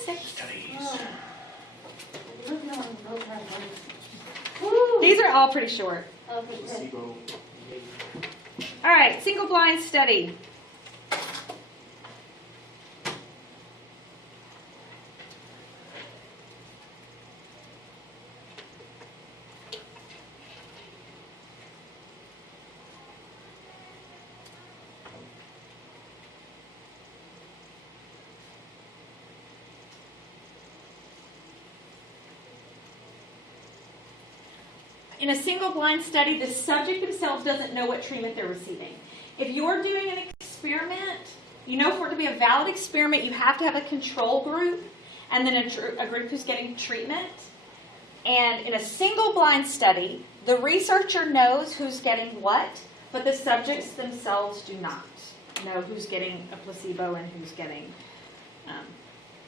6. Oh. These are all pretty short. Okay, good. Placebo. All right, single blind study. In a single blind study, the subject themselves doesn't know what treatment they're receiving. If you're doing an experiment, you know for it to be a valid experiment, you have to have a control group and then a group who's getting treatment. And in a single blind study, the researcher knows who's getting what, but the subjects themselves do not know who's getting a placebo and who's getting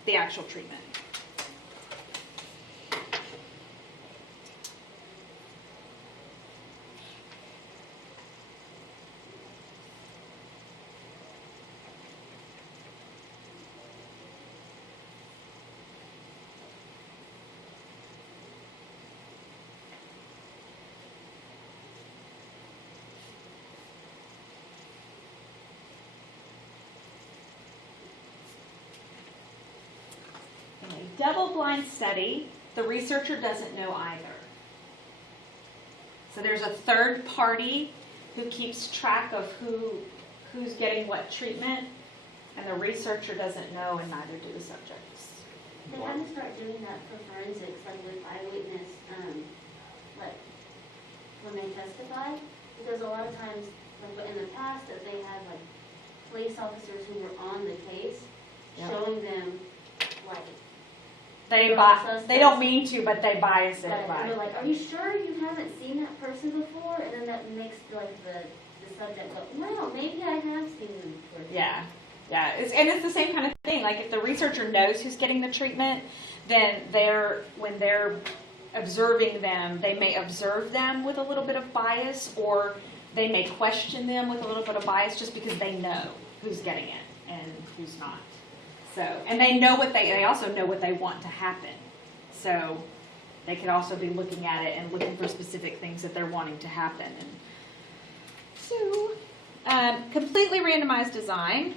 the actual treatment. In a double-blind study, the researcher doesn't know either. So there's a third party who keeps track of who's getting what treatment, and the researcher doesn't know, and neither do the subjects. They have to start doing that for forensics, like with eyewitness, like when they testify, because a lot of times, like in the past, that they had like police officers who were on the case, Yep. showing them like. They don't mean to, but they bias it. And By. they're like, "Are you sure you haven't seen that person before?" And then that makes like the subject go, "Well, maybe I have seen them before." Yeah. It's the same kind of thing. Like if the researcher knows who's getting the treatment, then when they're observing them, they may observe them with a little bit of bias, or they may question them with a little bit of bias just because they know who's getting it and who's not. So, and they also know what they want to happen. So they could also be looking at it and looking for specific things that they're wanting to happen. And so, completely randomized design.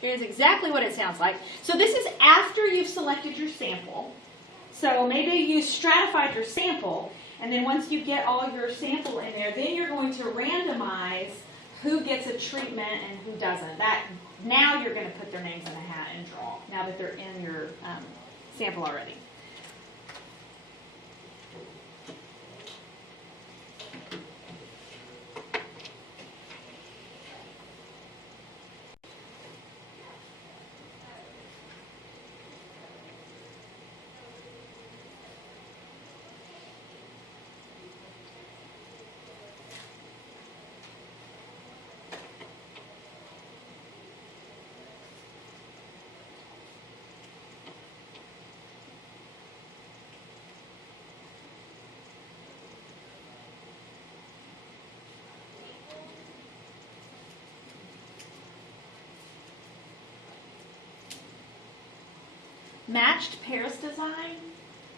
Here's exactly what it sounds like. So this is after you've selected your sample. So maybe you stratified your sample, and then once you get all your sample in there, then you're going to randomize who gets a treatment and who doesn't. Now you're going to put their names in a hat and draw, now that they're in your sample already. Matched pairs design.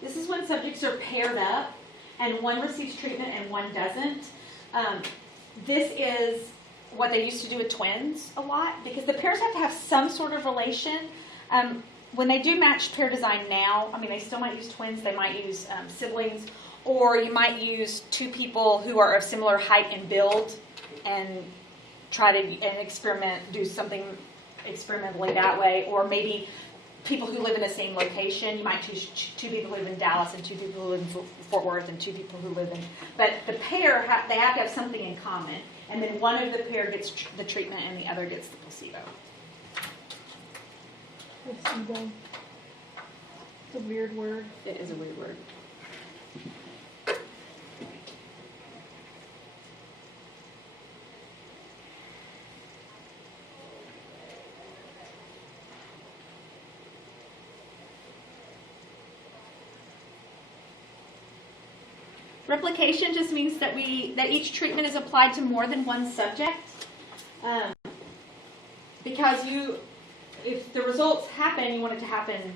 This is when subjects are paired up and one receives treatment and one doesn't. This is what they used to do with twins a lot because the pairs have to have some sort of relation. When they do matched pair design now, I mean, they still might use twins, they might use siblings, or you might use two people who are of similar height and build and try to do something experimentally that way, or maybe people who live in the same location. You might choose two people who live in Dallas and two people who live in Fort Worth and two people who live in... But the pair, they have to have something in common. And then one of the pair gets the treatment and the other gets the placebo. Placebo. It's a weird word. It is a weird word. Replication just means that each treatment is applied to more than one subject. Because if the results happen, you want it to happen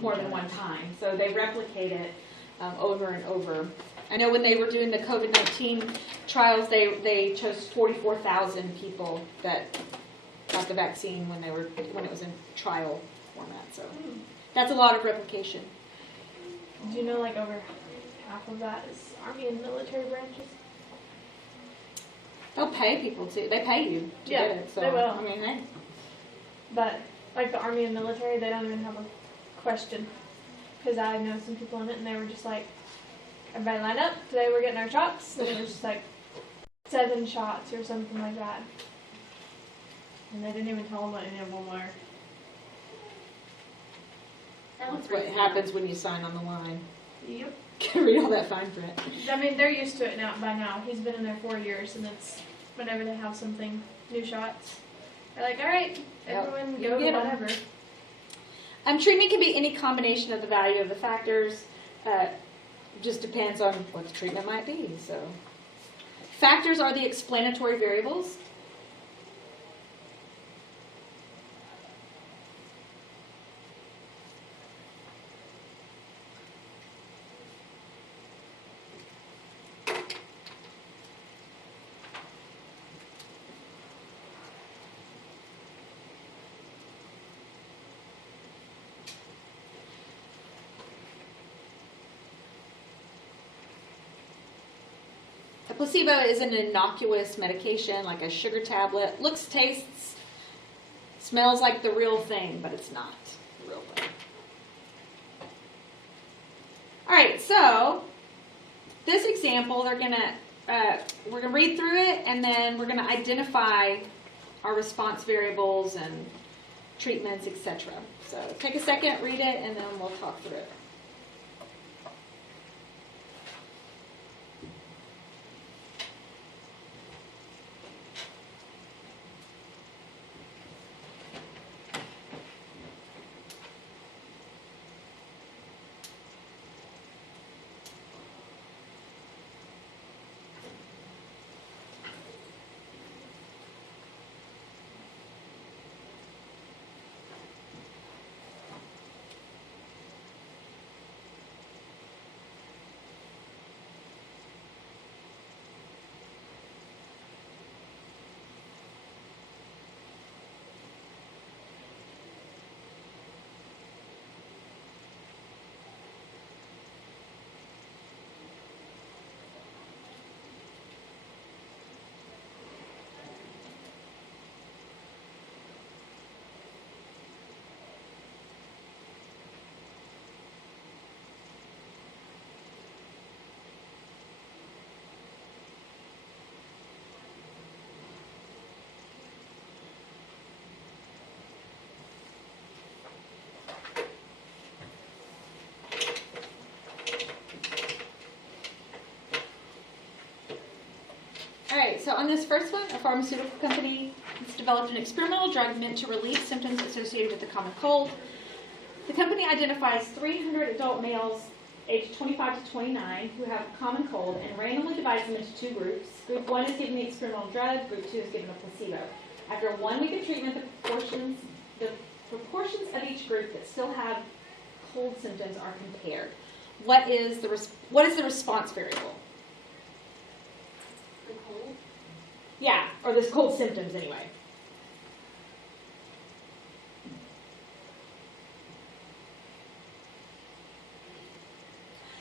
more than one time. So they replicate it over and over. I know when they were doing the COVID-19 trials, they chose 44,000 people that got the vaccine when it was in trial format. So that's a lot of replication. Do you know like over half of that is Army and military branches? They'll pay people to. They pay you to Yeah, get it. So they will. I mean, But like the Army and military, they don't even have a question. Because I know some people in it, and they were just like, everybody line up. Today we're getting our shots. And it was just like 7 shots or something like that. And they didn't even tell them what any of them were. That that's what happens when you sign on the line. Yep. Read all that fine print. I mean, they're used to it now. By now, he's been in there 4 years, and it's whenever they have something, new shots, they're like, all right, everyone go to get 'em. whatever. Treatment can be any combination of the value of the factors. Just depends on what the treatment might be. So, factors are the explanatory variables. A placebo is an innocuous medication, like a sugar tablet. Looks, tastes, smells like the real thing, but it's not the real thing. All right, so this example, we're gonna read through it, and then we're gonna identify our response variables and treatments, etc. So take a second, read it, and then we'll talk through it. Alright, so on this first one, a pharmaceutical company has developed an experimental drug meant to relieve symptoms associated with the common cold. The company identifies 300 adult males aged 25 to 29 who have a common cold and randomly divides them into 2 groups. Group 1 is given the experimental drug, Group 2 is given a placebo. After 1 week of treatment, the proportions of each group that still have cold symptoms are compared. What is the response variable? The cold? Yeah, or this cold symptoms anyway.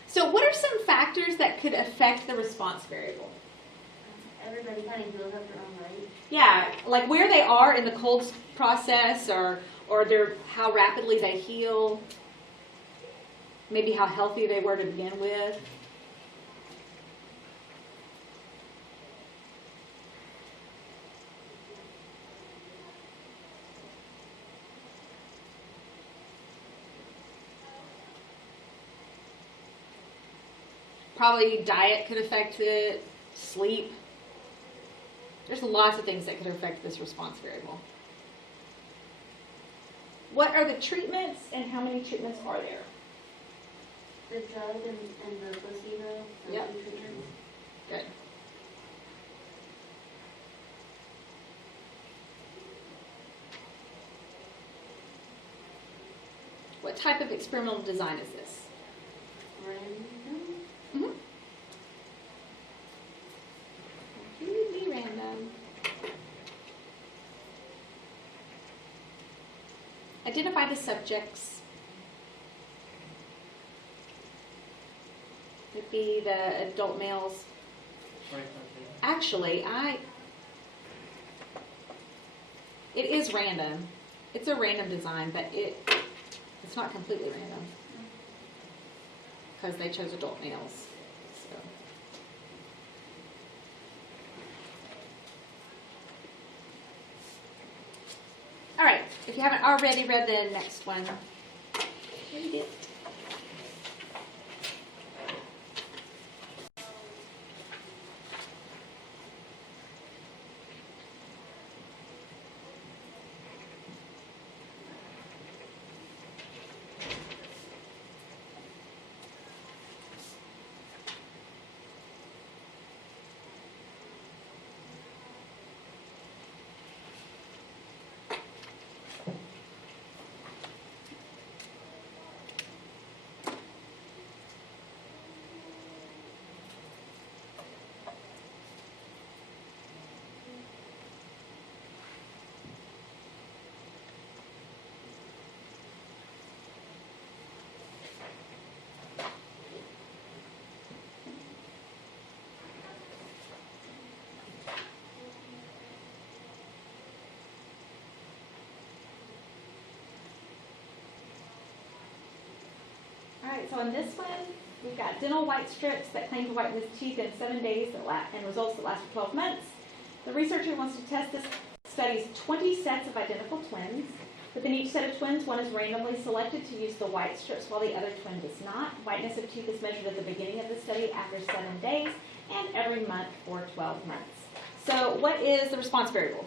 So what are some factors that could affect the response variable? Everybody kind of goes up their own way. Yeah, like where they are in the cold process, or how rapidly they heal, maybe how healthy they were to begin with. Probably diet could affect it, sleep. There's lots of things that could affect this response variable. What are the treatments and how many treatments are there? the drug and the placebo. Yep. Treatments. Good. What type of experimental design is this? Random. Completely random. Identify the subjects. Would be the adult males. Actually, it is random. It's a random design, but it's not completely random because they chose adult males. So. All right. If you haven't already read the next one, read it. All right, so on this one, we've got dental white strips that claim to whiten his teeth in 7 days and results that last for 12 months. The researcher wants to test this study's 20 sets of identical twins. Within each set of twins, one is randomly selected to use the white strips while the other twin does not. Whiteness of teeth is measured at the beginning of the study after 7 days and every month for 12 months. So what is the response variable?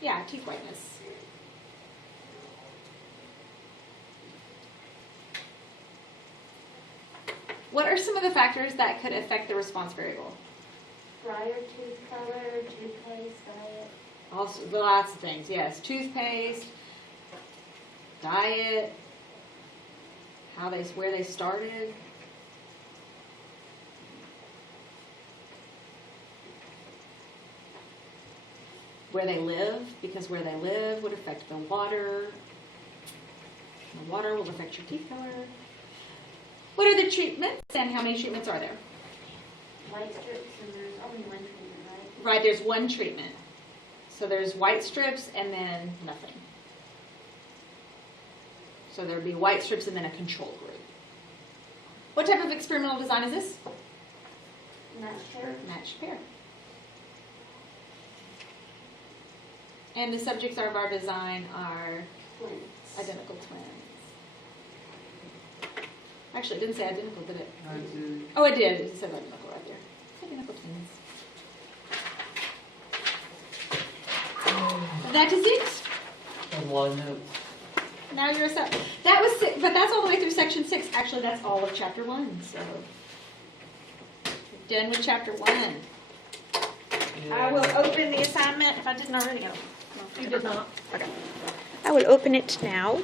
Yeah, teeth whiteness. What are some of the factors that could affect the response variable? Brighter tooth color, toothpaste, diet. Also, lots of things, yes. Toothpaste, diet, where they started. Where they live, because where they live would affect the water. The water will affect your teeth color. What are the treatments, and how many treatments are there? White strips, and there's only one treatment, right? Right, there's one treatment. So there's white strips and then nothing. So there'd be white strips and then a control group. What type of experimental design is this? Matched pair. Matched pair. And the subjects of our design are Twins. identical twins. Actually, it didn't say identical, did it? I did. Oh, it did. It said identical right there. Identical twins. That is it. And line notes. Now you're set. That was six, but that's all the way through section 6. Actually, that's all of chapter 1. So you're done with chapter 1. I will open the assignment if I didn't already. You did not. Okay. I will open it now.